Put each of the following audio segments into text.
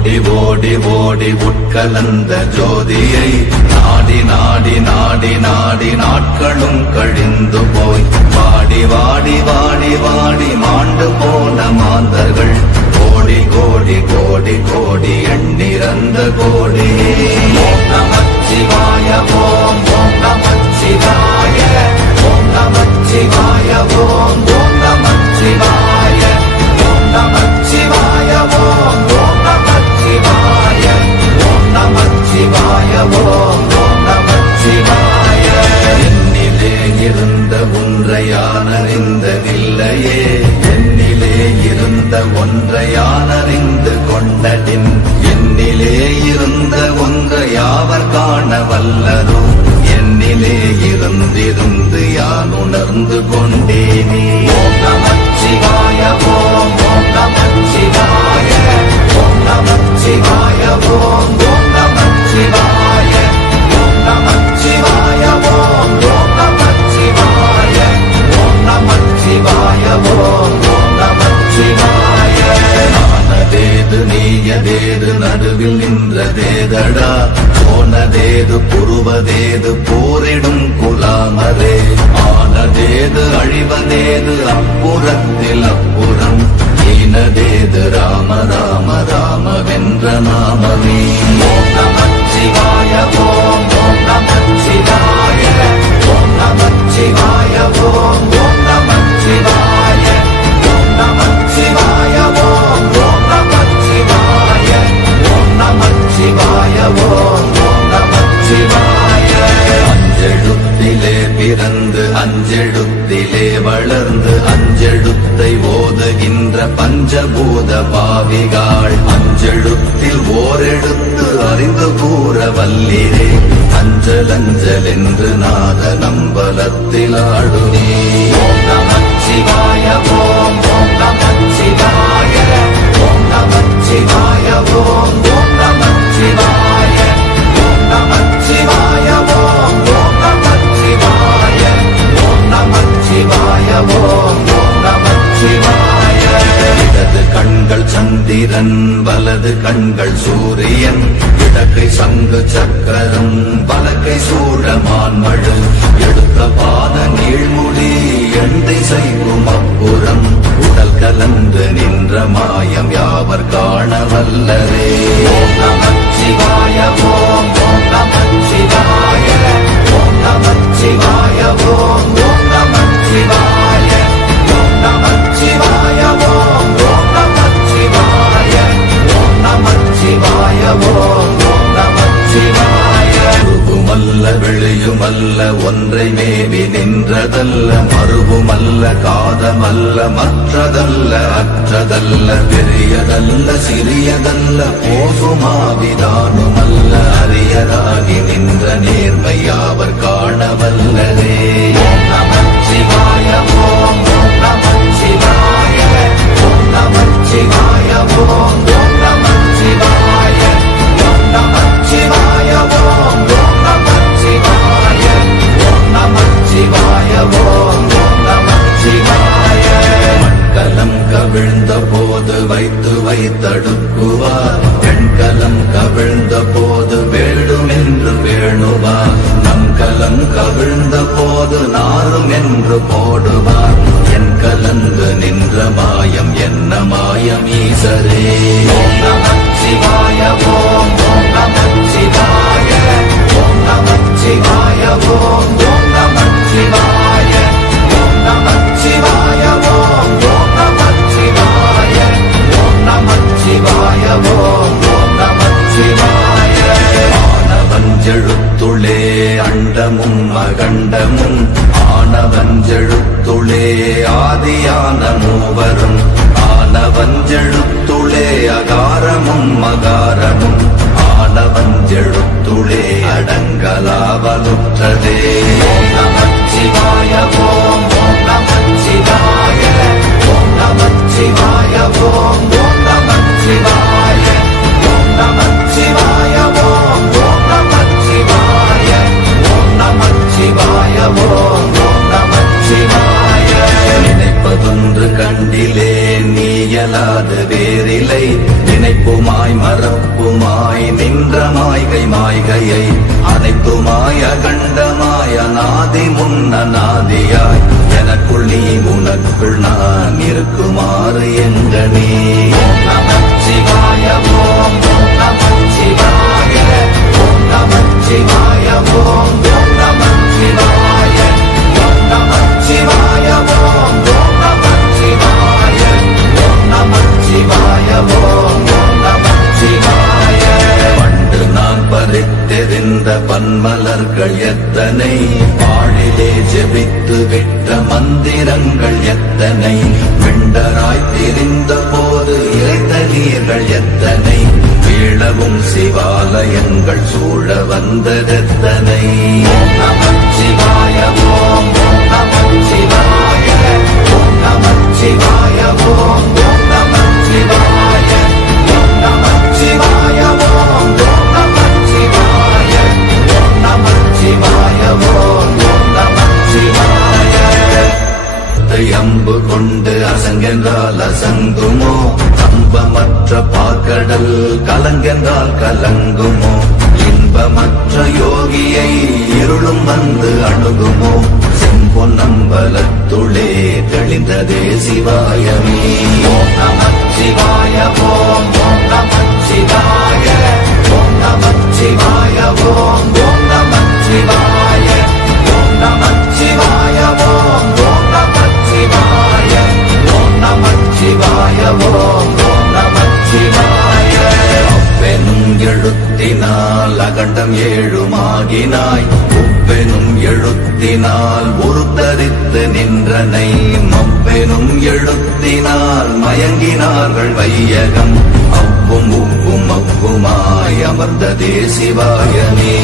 ஓடி ஓடி ஓடி உட்கலந்த ஜோதியை நாடி நாடி நாடி நாடி நாட்களும் கழிந்து போய் வாடி வாடி வாடி வாடி மாண்டு போன மாந்தர்கள் கோடி கோடி கோடி கோடி எண்ணிறந்த கோடி. ஓம் நமச்சிவாய ஓம் ஓம் நமச்சிவாய ஓம் நமச்சிவாய ஓம் ஓம் நமச்சிவாய ஓம் நமச்சிவாய ஓம் ஓம் நமச்சிவாய ஓம் நமச்சிவாய ஓம் ஓம் நமச்சிவாய. என்னிலே இருந்த ஒன்றை யானறிந்ததில்லையே, என்னிலே இருந்த ஒன்றை யானறிந்து கொண்டடின், என்னிலே இருந்த ஒன்றை யாவர் காண வல்லரோ, என்னிலே இருந்திருந்து யான் உணர்ந்து கொண்டேனே. ஓம் நமச்சிவாய ஓம் ஓம் நமச்சிவாய ஓம் நமச்சிவாய ஓம் ஓம் நமச்சிவாய ஓம் நமச்சிவாய ஓம் ஓம் நமச்சிவாய ஓம் நமச்சிவாய ஓம் ஓம் நமச்சிவாய. ஆனதேது நீயதேது நடுவில் நின்றதேதடா, போனதேது புருவதேது போரிடும் குலாமரே, ஆனதேது அழிவதேது அப்புறத்தில் அப்புறம், ஈனதேது ராம ராம ராம வென்ற நாமமே. ஓம் நமச்சிவாய ஓம் ஓம் நமச்சிவாய ஓம் நமச்சிவாய ஓம் ஓம் நமச்சிவாய ஓம் நமச்சிவாய ஓம் ஓம் நமச்சிவாய ஓம் நமச்சிவாய ஓம் ஓம் நமச்சிவாய. அஞ்செழுத்திலே பிறந்து அஞ்செழுத்திலே வளர்ந்து அஞ்செழுத்தை ஓதுகின்ற பஞ்சபூத பாவிகாள், அஞ்செழுத்தில் ஓரெழுத்து அறிந்து கூற வல்லிரே, அஞ்சல் அஞ்சல் என்று நாத நம்பலத்தில் ஆடுனே. ஓம் நமச்சிவாய ஓம் ஓம் நமச்சிவாய ஓம் நமச்சிவாய ஓம் ஓம் நமச்சிவாய ஓம் நமச்சிவாய ஓம் ஓம் நமச்சிவாய ஓம் நமச்சிவாய ஓம் ஓம் நமச்சிவாய. இடது கண்கள் சந்திரன் வலது கண்கள் சூரியன், இடக்கை சங்கு சக்கரம் வலக்கை சூழமான்மழு, எடுத்த பாத நீழ்முடி எந்தை செய்யும் அப்புறம், உடல் கலந்து நின்ற மாயம் யாவர் காண வல்லரே. ஓம் நமச்சிவாய ஓம் ஓம் நமச்சிவாய ஓம் நமச்சிவாய ஓம் ஓம் நமச்சிவாய ஓம் நமச்சிவாய ஓம் ஓம் நமச்சிவாய ஓம் நமச்சிவாய ஓம் ஓம் நமச்சிவாய. உருவுமல்ல வெளியுமல்ல ஒன்றை மேவி நின்றதல்ல, மறுவுமல்ல காதமல்ல மற்றதல்ல அற்றதல்ல, பெரியதல்ல சிறியதல்ல போகுமாவிதானுமல்ல, அரியராகி நின்ற நேர்மை யாவர் காண வல்லரே. ஓம் நமச்சிவாய ஓம் ஓம் நமச்சிவாய ஓம் நமச்சிவாய ஓம் ஓம் நமச்சிவாய ஓம் நமச்சிவாய ஓம் ஓம் நமச்சிவாய ஓம் நமச்சிவாய ஓம் ஓம் நமச்சிவாய. மண்கலம் கவிழ்ந்த போது வைத்து வைத்தடுக்குவார், பெண்கலம் கவிழ்ந்த போது வேடும் என்று வேணுவார், நம்கலம் கவிழ்ந்த போது நாரும் என்று போடுவார், என் கலந்து நின்ற மாயம் என்ன மாயம் ஈசரே. ஓம் நமச்சிவாய ஓம் ஓம் நமச்சிவாய ஓம் நமச்சிவாய ஓம் ஓம் நமச்சிவாய ஓம் நமச்சிவாய ஓம் ஓம் நமச்சிவாய ஓம் நமச்சிவாய ஓம் ஓம் நமச்சிவாய. ஆனவஞ்செழுத்துளே அண்டமும் அகண்டமும், ஆனவஞ்செழுத்துளே ஆதியான மூவரும், ஆனவஞ்செழுத்துளே அகாரமும் அகாரமும், ஆனவஞ்செழுத்துளே அடங்கலாவலுற்றதே. ஓம் நமச்சிவாய ஓம் ஓம் நமச்சிவாய ஓம் நமச்சிவாய ஓம் ஓம் நமச்சிவாய ஓம் நமச்சிவாய ஓம் ஓம் நமச்சிவாய ஓம் நமச்சிவாய ஓம் ஓம் நமச்சிவாய. நினைப்பதொன்று கண்டிலே நீயலாது வேறில்லை, நினை நினைப்புமாய் மறப்புமாய் நின்ற மாய்கை மாய்கையை அனைத்துமாய் அகண்டமாய் அநாதி முன்னநாதியாய் எனக்குள் நீ உனக்குள் நான் இருக்குமாறு எங்கனே. ஓம் நமச்சிவாய ஓம் நமச்சிவாய ஓம் நமச்சிவாய ஓம் நமச்சிவாய ஓம் நமச்சிவாய ஓம் நமச்சிவாய ஓம் நமச்சிவாய ஓம் நமச்சிவாய. பண்டு நான் பறித்தெறிந்த பன்மலர்கள் எத்தனை, பாழிலே ஜெபித்து விட்ட மந்திரங்கள் எத்தனை, விண்டராய் திரிந்த போது இறைத்த நீர்கள் எத்தனை, வீழவும் சிவாலயங்கள் சூழ வந்ததெத்தனை. ஓம் நமச்சிவாய ஓம் நமச்சிவாய ஓம் நமச்சிவாய ஓம் நமச்சிவாய ஓம் நமச்சிவாய ஓம் நமச்சிவாய ஓம் நமச்சிவாய ஓம் நமச்சிவாய. அம்பு கொண்டு அசங்கென்றால் அசங்குமோ, அம்பமற்ற பாக்கடல் கலங்கென்றால் கலங்குமோ, இன்பமற்ற யோகியை இருளும் வந்து அணுகுமோ, செம்பொன்னம்பலத்துளே தெளிந்ததே சிவாயமே. ஓம் நமச்சிவாய ஓம் நமச்சிவாய ஓம் நமச்சிவாய ஓம் நமச்சிவாய ஓம் நமச்சிவாய ஓம் நமச்சிவாய ஓம் நமச்சிவாய ஓம் நமச்சிவாய. அப்பெனும் எழுத்தினால் அகண்டம் ஏழுமாகினாய், உப்பெனும் எழுத்தினால் உருத்தரித்து நின்றனை, மப்பெனும் எழுத்தினால் மயங்கினார்கள் வையகம், அவ்வும் உப்பும் அவ்வுமாய் அமர்ந்ததே சிவாயமே.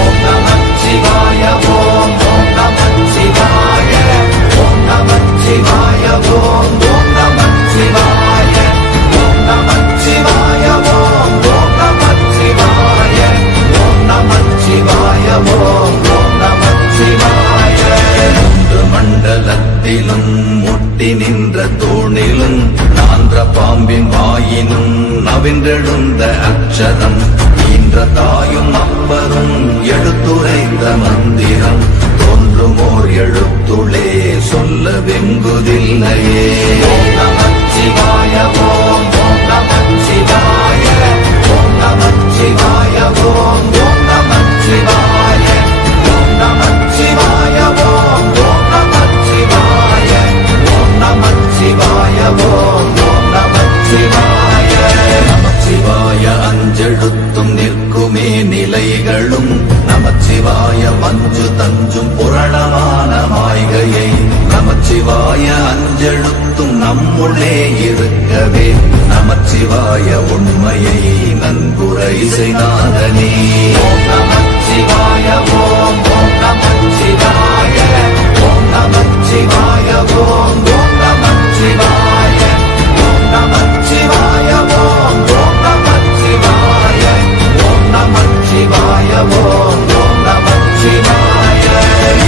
ஓம் நமச்சிவாய ஓம் நமச்சிவாய ஓம் நமச்சிவாய ஓம் நமச்சிவாய ஓம் நமச்சிவாய ஓம் நமச்சிவாய ஓம் நமச்சிவாய ஓம் நமச்சிவாய. மூன்று மண்டலத்திலும் முட்டி நின்ற தூணிலும் நான்ற பாம்பின் வாயினும் நவின்றெழுந்த அக்ஷரம், ஈன்ற தாயும் அப்பரும் எடுத்துரைத்த மந்திரம், தோன்றுமோர் எழுத்துளே சொல்ல வெங்குதில்லையே. ஓம் நமச்சிவாய ஓம் நமச்சிவாய ஓம் நமச்சிவாய ஓம் நமச்சிவாய ஓம் நமச்சிவாய ஓம் நமச்சிவாய ஓம் நமச்சிவாய ஓம் நமச்சிவாய. நமச்சிவாய அஞ்செழுத்தும் நிற்குமே நிலைகளும், நமச்சிவாய மஞ்சு தஞ்சும் புரணமான மாய்கையை, நமச்சிவாய அஞ்செழுத்தும் நம்முள்ளே இருக்கவே, நமச்சிவாய உண்மையை நன்குரை செய்நாதனே. ஓம் நமச்சிவாய ஓம் நமச்சிவாய ஓம் நமச்சிவாய ஓம் நமச்சிவாய ஓம் நமச்சிவாய ஓம் நமச்சிவாய ஓம் நமச்சிவாய ஓம் நமச்சிவாய.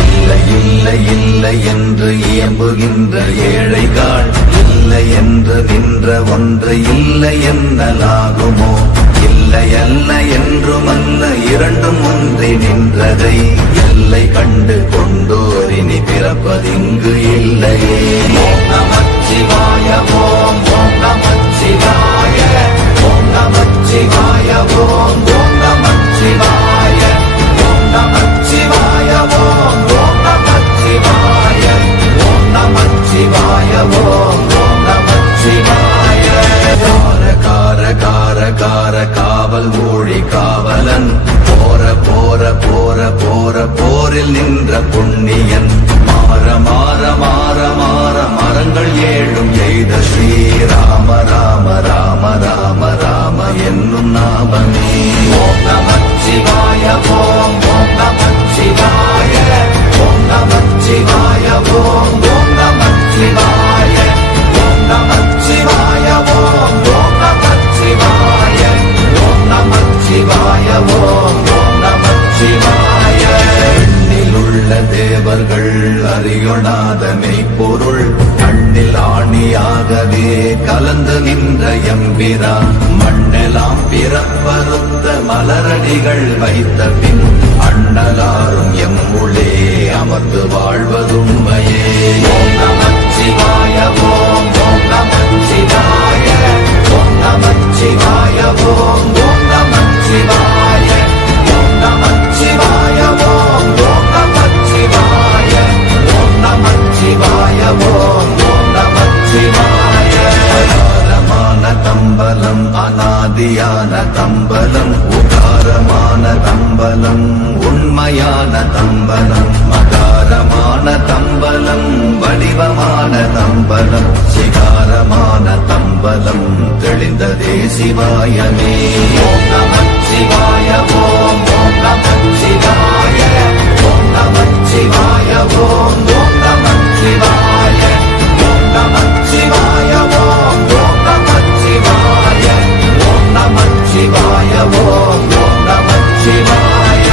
இல்லை இல்லை இல்லை என்று இயம்புகின்ற ஏழைகள், இல்லை என்று நின்ற ஒன்று இல்லை என்னலாகுமோ, இல்லை அல்ல என்றுமல்ல இரண்டும் ஒன்றி நின்றதை, எல்லை கண்டு கொண்டோரினி பிறப்பதிங்கு இல்லையே. ஓம் நமச்சிவாய ஓம் நமச்சிவாய ஓம் நமச்சிவாய ஓம் நமச்சிவாய ஓம் நமச்சிவாய ஓம் நமச்சிவாய ஓம் நமச்சிவாய ஓம் நமச்சிவாய. கார கார கார கார காவல் ஊழி காவலன், போர போர போர போர போரில் நின்ற புண்ணியன், மாற மாற மாற மாற மரங்கள் ஏழும் எய்த ஸ்ரீராம ராம ராம ராம ராம என்னும் நாமமே. ஓம் நமச்சிவாய ஓம் நமச்சிவாய ஓம் நமச்சிவாய ஓம் நமச்சிவாய ஓம் நமச்சிவாய ஓம் நமச்சிவாய ஓம் நமச்சிவாய ஓம் நமச்சிவாய. எண்ணிலுள்ள தேவர்கள் அறியொணாத மெய்ப்பொருள், கண்ணில் ஆணியாகவே கலந்து நின்ற எம்பிரான், மண்ணெல்லாம் பிறப்பறுத்த மலரடிகள் வைத்த பின் அண்ணலாரும் எம்முளே அமர்ந்து வாழ்வதுண்மையே. ஓம் நமச்சிவாய ஓம் ஓம் நமச்சிவாய ஓம் நமச்சிவாய ஓம் ஓம் நமச்சிவாய ஓம் நமச்சிவாய ஓம் ஓம் நமச்சிவாய ஓம் நமச்சிவாய ஓம் ஓம் நமச்சிவாய. அகாரமான தம்பலம் அநாதியான தம்பலம் உகாரமான தம்பலம் உண்மையான தம்பலம் மகாரமான தம்பலம் வடிவமான தம்பலம் சிகாரமான தம்பலம் தெளிந்ததே சிவாயமே. ஓம் நமச்சிவாய ஓம் ஓம் நமச்சிவாய ஓம் நமச்சிவாய ஓம் ஓம் நமச்சிவாய ஓம் நமச்சிவாய ஓம் ஓம் நமச்சிவாய ஓம் நமச்சிவாய ஓம் ஓம் நமச்சிவாய.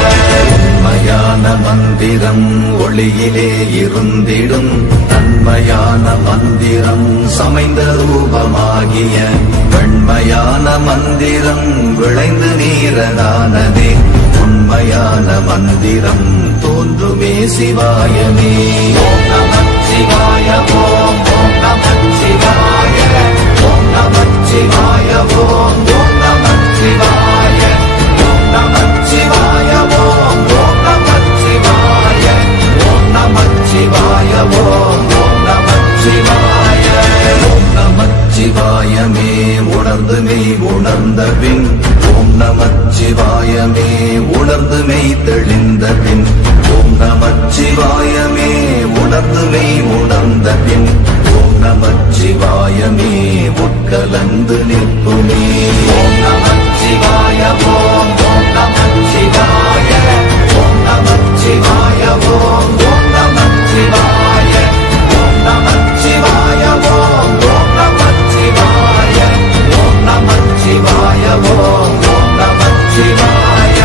உண்மையான மந்திரம் ஒளியிலே இருந்திடும் தன்மையான மந்திரம் சமைந்த ரூபமாகிய வெண்மையான மந்திரம் விளைந்து நீரதானதே. உண்மையான மந்திரம் தோன்றுமே சிவாயமே. ஓம் நமச்சிவாய ஓம் ஓம் நமச்சிவாய ஓம் நமச்சிவாய ஓம் ஓம் நமச்சிவாய ஓம் நமச்சிவாய ஓம் ஓம் நமச்சிவாய ஓம் நமச்சிவாய ஓம் ஓம் நமச்சிவாய. ஓம் நமச்சிவாயமே உணர்ந்து மெய் உணர்ந்த பின் ஓம் நமச்சிவாயமே உணர்ந்து மெய் தெளிந்த பின் ஓம் நமச்சிவாயமே உணர்ந்து மெய் உணர்ந்த பின் ஓம் நமச்சிவாயமே உட்கலந்து நிற்குமே. ஓம் நமச்சிவாய ஓம் ஓம் நமச்சிவாய ஓம் நமச்சிவாய ஓம் ஓம் நமச்சிவாய ஓம் நமச்சிவாய ஓம் ஓம் நமச்சிவாய ஓம் நமச்சிவாய ஓம் ஓம் நமச்சிவாய.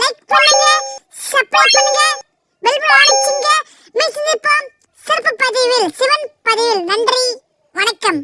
லைக் பண்ணுங்க, சப்ஸ்கிரைப் பண்ணுங்க, பெல் பட்டன் அழுத்துங்க. மீண்டும் சிறப்பு பதிவில் சிவன் பதிவில். நன்றி, வணக்கம்.